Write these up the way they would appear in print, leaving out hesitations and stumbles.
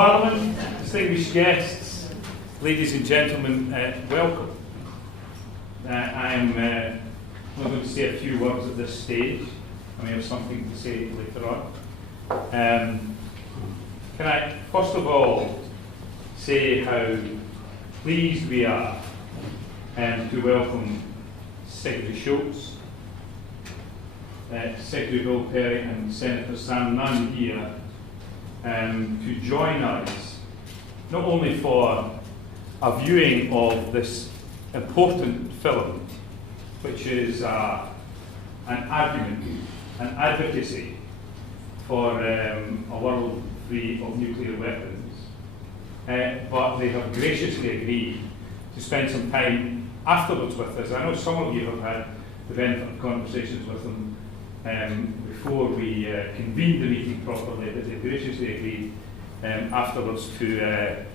Parliament, distinguished guests, ladies and gentlemen, welcome. I'm not going to say a few words at this stage. I may have something to say later on. Can I first of all say how pleased we are to welcome Secretary Shultz, Secretary Bill Perry and Senator Sam Nunn here to join us, not only for a viewing of this important film, which is an argument, an advocacy for a world free of nuclear weapons, but they have graciously agreed to spend some time afterwards with us. I know some of you have had the benefit of conversations with them before we convened the meeting properly, but they graciously agreed afterwards to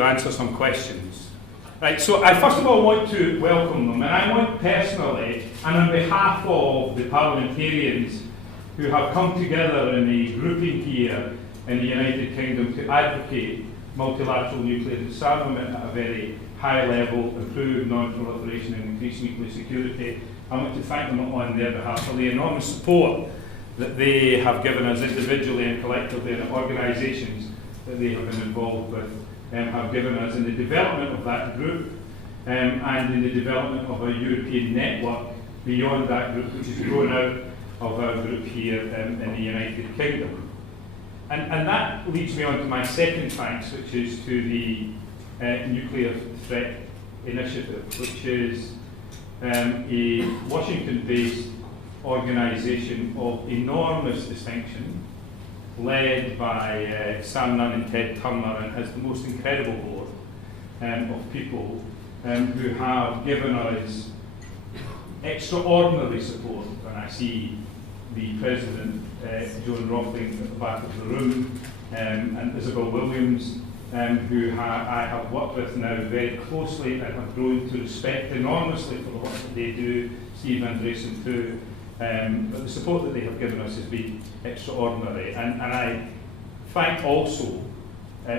answer some questions. Right, so I first of all want to welcome them, and I want personally, and on behalf of the parliamentarians who have come together in a grouping here in the United Kingdom to advocate multilateral nuclear disarmament at a very high level, improve non-proliferation and increase nuclear security. I want to thank them on their behalf for the enormous support that they have given us individually and collectively, and organisations that they have been involved with have given us in the development of that group and in the development of a European network beyond that group, which has grown out of our group here in the United Kingdom. And that leads me on to my second thanks, which is to the Nuclear Threat Initiative, which is a Washington-based organisation of enormous distinction, led by Sam Nunn and Ted Turner, and has the most incredible board of people who have given us extraordinary support. When I see the President, Joan Rothling, at the back of the room, and Isabel Williams, who I have worked with now very closely and have grown to respect enormously for the work that they do, Steve Andresen too. But the support that they have given us has been extraordinary. And I thank also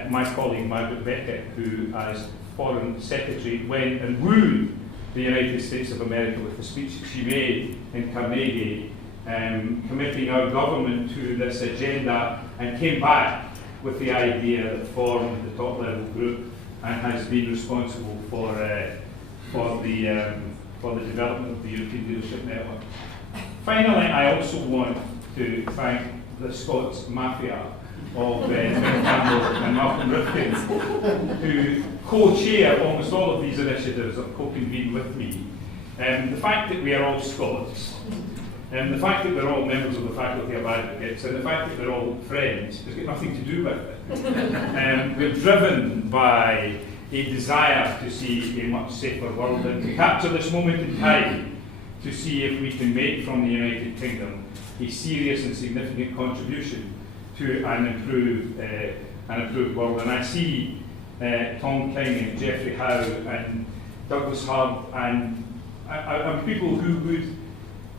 my colleague Margaret Beckett, who as Foreign Secretary went and wooed the United States of America with the speech that she made in Carnegie, committing our government to this agenda, and came back with the idea that formed the top level group and has been responsible for the development of the European Leadership Network. Finally, I also want to thank the Scots Mafia of Ben Campbell and Malcolm Rifkin, who co-chair almost all of these initiatives or co-convene with me. The fact that we are all Scots, the fact that we're all members of the Faculty of Advocates, and the fact that we're all friends has got nothing to do with it. We're driven by a desire to see a much safer world and to capture this moment in time to see if we can make from the United Kingdom a serious and significant contribution to an improved world. And I see Tom King and Geoffrey Howe and Douglas Hurd and people who would,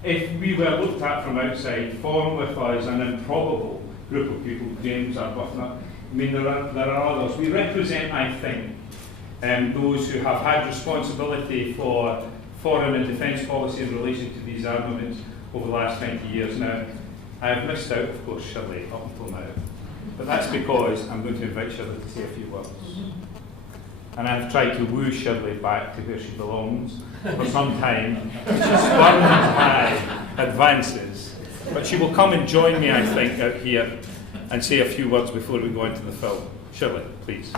if we were looked at from outside, form with us an improbable group of people, James Arbuthnot. I mean, there are others. We represent, I think, those who have had responsibility for foreign and defence policy in relation to these armaments over the last 20 years now. I have missed out, of course, Shirley, up until now. But that's because I'm going to invite Shirley to say a few words. And I've tried to woo Shirley back to where she belongs for some time. She's spurned my advances. But she will come and join me, I think, out here and say a few words before we go into the film. Shirley, please.